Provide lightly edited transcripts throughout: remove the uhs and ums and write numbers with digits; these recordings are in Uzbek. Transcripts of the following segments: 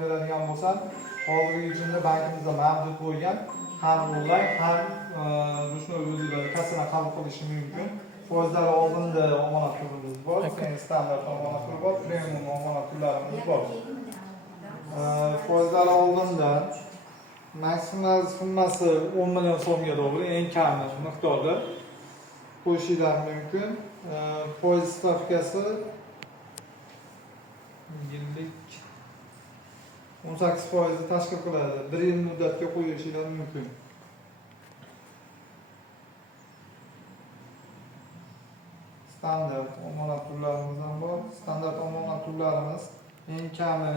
beradigan bo'lsam, hozirgi kunda bankimizda mavjud bo'lgan ham onlayn, ham rучной o'zingizlar kassadan qabul qilishi mumkin. Foizlari oldinda omonat turimiz bor, standart omonat turi bor, premium omonat turlarimiz bor. Foizlari oldinda maksimal summasi 10 million so'mga to'g'ri, eng kami miqdorda qo'yishingiz mumkin. Foiz stavkasi yillik 18% tashkil qiladi. 1 yil muddatga qo'yishingiz mumkin. Standart omonat turlarimiz ham bor. Standart omonat turlarimiz eng kami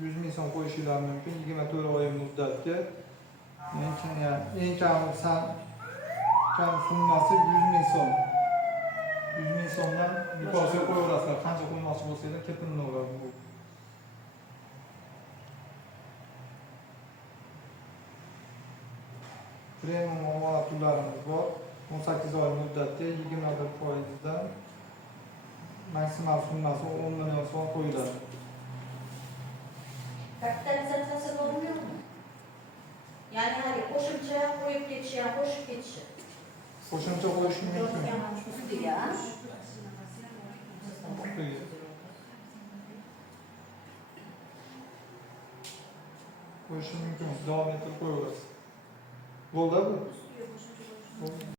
100 ming so'm qo'yishingiz mumkin 24 oy muddatga. Eng kam summasi 100 ming so'm. 100 ming so'mdan yuqoriga qo'yaverasizlar. Qancha qo'ymoqchi bo'lsangiz ketinni oladi bu. Premium omonat turlarimiz bor. 18 oy muddatga 21%dan maksimal summasi 10 million so'm qo'yiladi. Kapitalizatsiyasi bo'lmayapti. Ya'ni hali qo'shimcha qo'yib ketishi ham qo'shib ketishi. Qo'shimcha qo'yish mumkin. Ustiga. Qo'yish mumkin. Davom ettirib qo'yaverasiz. Bo'ldi bu.